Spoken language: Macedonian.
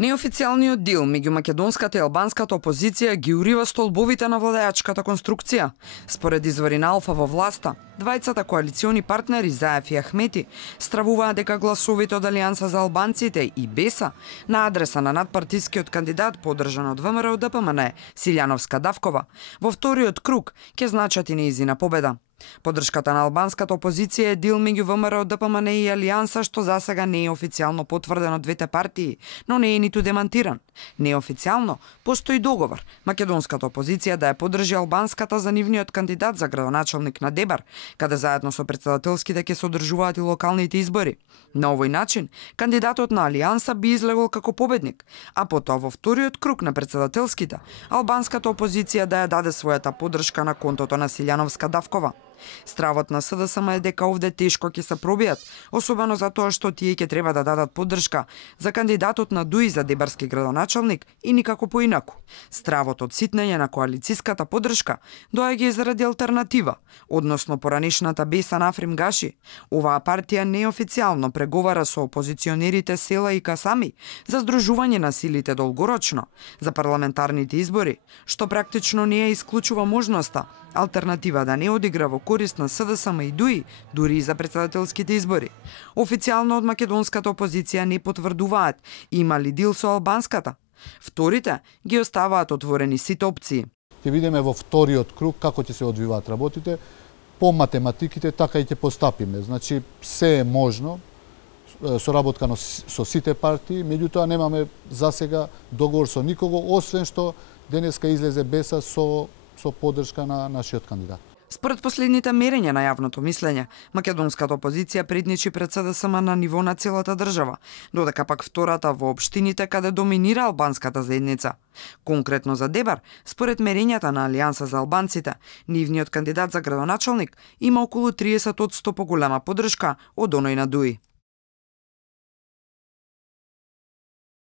Неофицијалниот дил меѓу македонската и албанската опозиција ги урива столбовите на владеачката конструкција. Според извори на Алфа во власта, двајцата коалициони партнери Заев и Ахмети стравуваат дека гласовите од Алијанса за албанците и БЕСА на адреса на надпартискиот кандидат подржан од ВМРО ДПМН Силјановска-Давкова во вториот круг ќе значат и нејзина победа. Поддршката на албанската опозиција е дил меѓу ВМРО, ДПМН и Алијанса, што засега не е официјално потврден од двете партии, но не е ниту демантиран. Неофицијално постои договор македонската опозиција да ја поддржи албанската за нивниот кандидат за градоначалник на Дебар, каде заедно со претседателските ќе се одржуваат и локалните избори. На овој начин, кандидатот на Алијанса би излегол како победник, а потоа во вториот круг на претседателските, албанската опозиција да ја даде својата поддршка на контото на Силјановска-Давкова. Стравот на СДСМ е дека овде тешко ќе се пробијат, особено затоа што тие ќе треба да дадат поддршка за кандидатот на ДУИ за дебарски градоначалник и никако поинаку. Стравот од ситнење на коалициската поддршка доаѓа и заради алтернатива, односно поранешната БЕСА на Африм Гаши. Оваа партија неофицијално преговара со опозиционерите Села и Касами за здружување на силите долгорочно за парламентарните избори, што практично не ја исклучува можноста алтернатива да не одигра во корист на СДСМ и ДУИ, дури и за претседателските избори. Официјално од македонската опозиција не потврдуваат има ли дил со албанската. Вторите ги оставаат отворени сите опции. Ќе видиме во вториот круг како ќе се одвиваат работите. По математиките така и ќе постапиме. Значи, се е можно, соработкано со сите партии, меѓутоа немаме засега договор со никого, освен што денеска излезе БЕСА со поддршка на нашиот кандидат. Според последните мерења на јавното мислење, македонската опозиција предничи пред СДСМ на ниво на целата држава, додека пак втората во општините каде доминира албанската заедница. Конкретно за Дебар, според мерењата на Алијанса за албанците, нивниот кандидат за градоначалник има околу 30% поголема поддршка од оној на ДУИ.